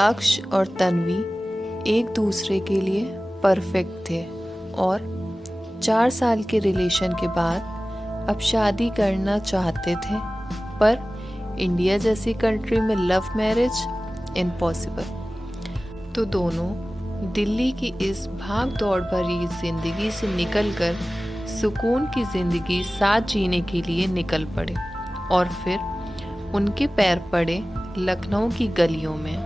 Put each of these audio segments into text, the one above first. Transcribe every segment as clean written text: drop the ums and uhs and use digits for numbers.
अक्ष और तन्वी एक दूसरे के लिए परफेक्ट थे और 4 साल के रिलेशन के बाद अब शादी करना चाहते थे, पर इंडिया जैसी कंट्री में लव मैरिज इम्पॉसिबल। तो दोनों दिल्ली की इस भाग दौड़ भरी जिंदगी से निकलकर सुकून की ज़िंदगी साथ जीने के लिए निकल पड़े और फिर उनके पैर पड़े लखनऊ की गलियों में।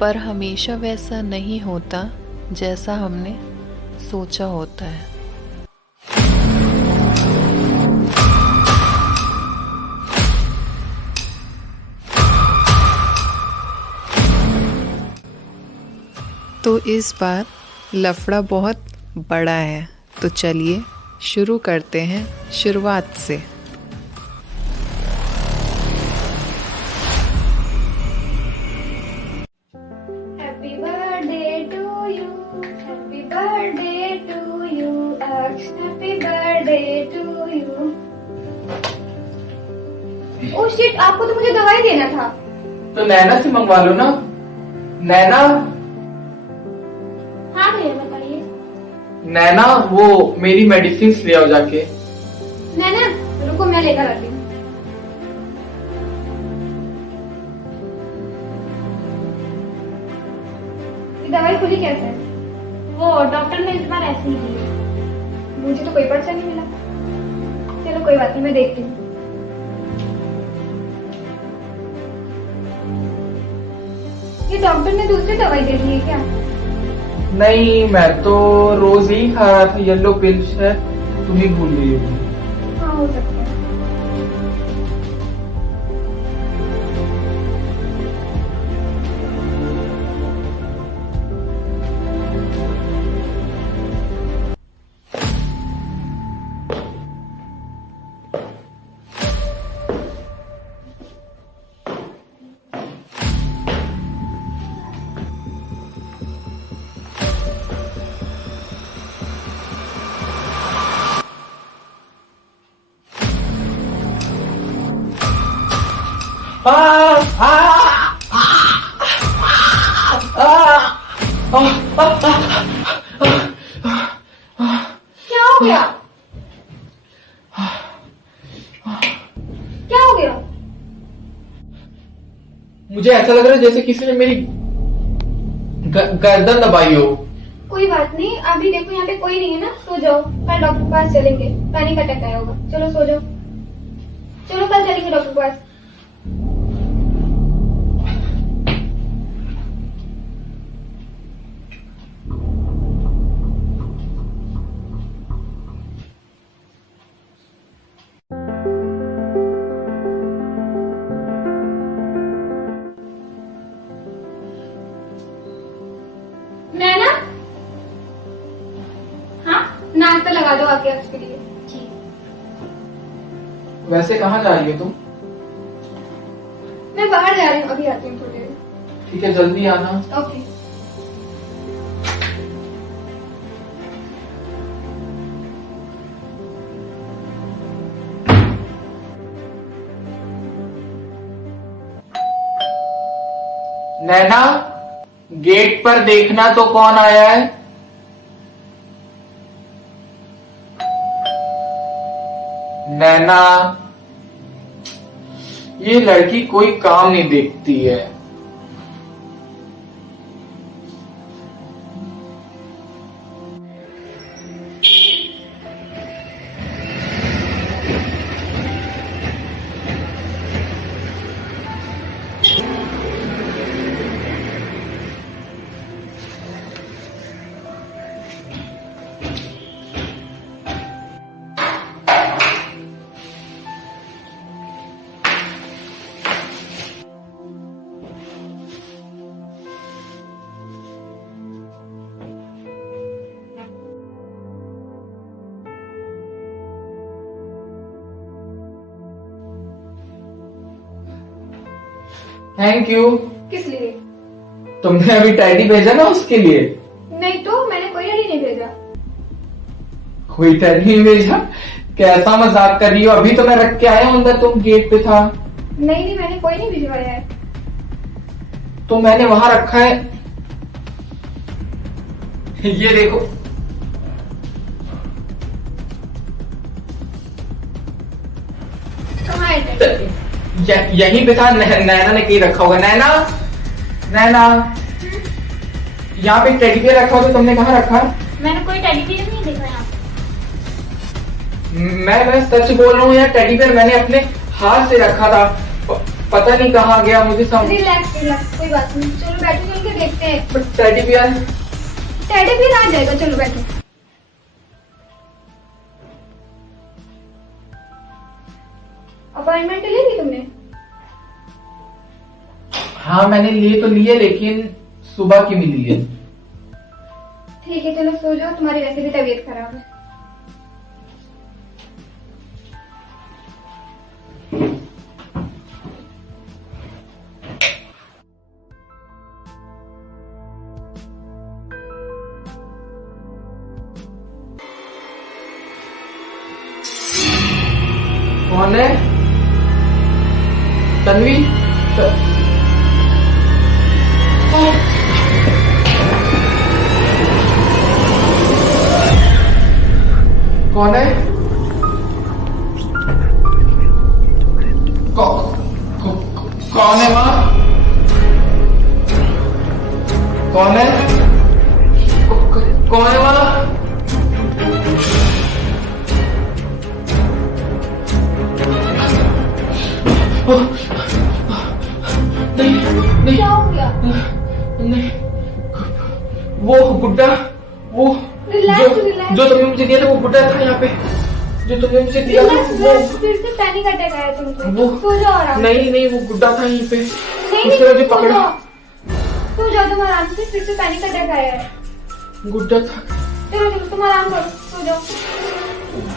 पर हमेशा वैसा नहीं होता जैसा हमने सोचा होता है। तो इस बार लफड़ा बहुत बड़ा है, तो चलिए शुरू करते हैं शुरुआत से। ओह शिट, आपको तो मुझे दवाई देना था। तो नैना से मंगवा लो ना। नैना। हाँ भैया बताइए। नैना, वो मेरी मेडिसिन ले आओ जाके। नैना रुको, मैं लेकर आती हूँ। ये दवाई खुली कैसे है? वो डॉक्टर ने इस बार ऐसे ही दी है। मुझे तो कोई पर्चा नहीं मिला। चलो कोई बात नहीं, मैं देखती हूँ। ये डॉक्टर ने दूसरी दवाई दे दी है क्या? नहीं, मैं तो रोज ही खा रहा था। येलो पिल्स है, तुम ही भूल गई हो। हाँ हो सकता है। क्या हो गया? क्या हो गया? मुझे ऐसा लग रहा है जैसे किसी ने मेरी गर्दन दबाई हो। कोई बात नहीं, अभी देखो यहाँ पे कोई नहीं है ना, सो जाओ। कल डॉक्टर के पास चलेंगे, पैनिक अटैक आया होगा। चलो सो जाओ। चलो कल चलेंगे डॉक्टर के पास। नैना, हाँ नाश्ता लगा दो आके अक्ष के लिए। वैसे कहाँ जा रही हो तुम? मैं बाहर जा रही हूँ, अभी आती हूँ थोड़ी देर। ठीक है, जल्दी आना। ओके। नैना, गेट पर देखना तो कौन आया है। नैना, ये लड़की कोई काम नहीं देखती है। Thank you. किस लिए? तुमने अभी टेडी भेजा ना उसके लिए। नहीं तो मैंने कोई टेडी नहीं भेजा। कोई टेडी नहीं भेजा? कैसा मजाक कर रही हो? अभी तो मैं रख के आया हूं अंदर, तुम गेट पे था। नहीं मैंने कोई नहीं भिजवाया है। तो मैंने वहां रखा है, ये देखो। कहाँ है टेडी? यहीं पे था। नैना ने कहीं रखा होगा। नैना, नैना, यहाँ पे टेडी बियर रखा हो तो तुमने कहाँ रखा? मैंने कोई टेडी बियर नहीं देखा यहाँ। मैं सच बोल रहा हूँ यार, टेडी बियर मैंने अपने हाथ से रखा था, पता नहीं कहाँ गया मुझे समझ। रिलैक्स रिलैक्स, कोई बात नहीं, चलो बैठो, चल के देखते हैं। टेडी बियर, टेडी बियर आ जाएगा, चलो बैठो। अपॉइंटमेंट ले ली तुमने? हाँ मैंने लिए तो लिए, लेकिन सुबह की मिली है। ठीक है चलो सो जाओ, तुम्हारी वैसे भी तबीयत खराब है। कौन है? तन्वी? कौन है? कौन है माँ? कौन है? कौन है माँ? नहीं, क्या हो गया? नहीं, वो गुड्डा, वो रिलैक्स रिलैक्स, जो तुमने मुझे दिया था, वो गुड्डा था यहाँ पे, जो तुमने मुझे दिया था। रिलैक्स, फिर से पैनिक अटैक आया तुमको। वो सो जाओ आराम। नहीं, वो गुड्डा था यहीं पे। नहीं उसने मुझे सो पकड़ा। जाओ, सो जाओ तुम आराम से, फिर से पैनिक अटैक आया है। गुड्डा था, चलो चलो तुम आराम करो, सो जाओ।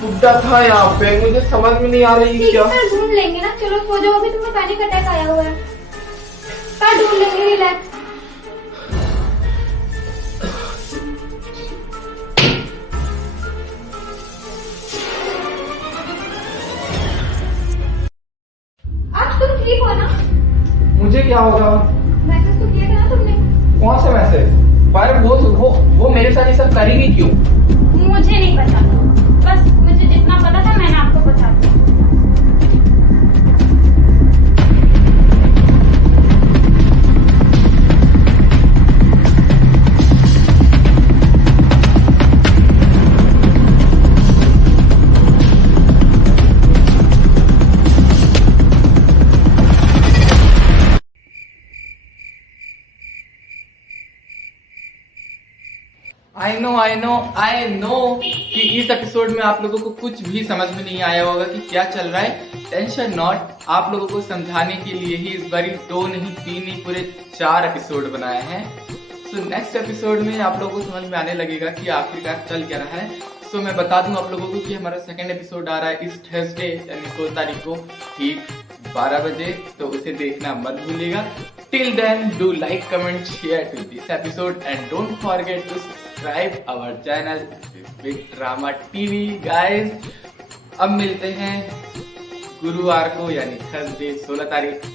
गुड्डा था यहाँ पे, मुझे समझ में नहीं आ रही ठीक क्या। है ढूंढ लेंगे ना, चलो सो जाओ, अभी तुम्हें पैनिक अटैक आया हुआ है। कल ढूंढ लेंगे, रिलैक्स। आज तुम ठीक हो ना? मुझे क्या होगा? मैसेज तो किया था ना तुमने? कौन सा मैसेज? पर वो मेरे साथ ये सब करेगी क्यों? मुझे नहीं पता, बस मुझे जितना पता था मैंने आपको बता दिया। आई नो कि इस एपिसोड में आप लोगों को कुछ भी समझ में नहीं आया होगा कि क्या चल रहा है। टेंशन नॉट, आप लोगों को समझाने के लिए ही इस बारी 2 नहीं 3 नहीं पूरे 4 एपिसोड बनाए हैं। सो नेक्स्ट एपिसोड में आप लोगों को समझ में आने लगेगा कि आखिरकार चल क्या रहा है। सो मैं बता दूं आप लोगों को कि हमारा सेकंड एपिसोड आ रहा है इस थर्सडे यानी 16 तारीख को ठीक 12 बजे, तो उसे देखना मत भूलिएगा। Till then do like comment share to this episode and don't forget to subscribe our channel big drama TV guys. अब मिलते हैं गुरुवार को यानी थर्सडे 16 तारीख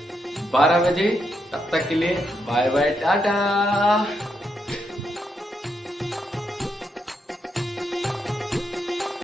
12 बजे। तब तक के लिए बाय बाय टाटा।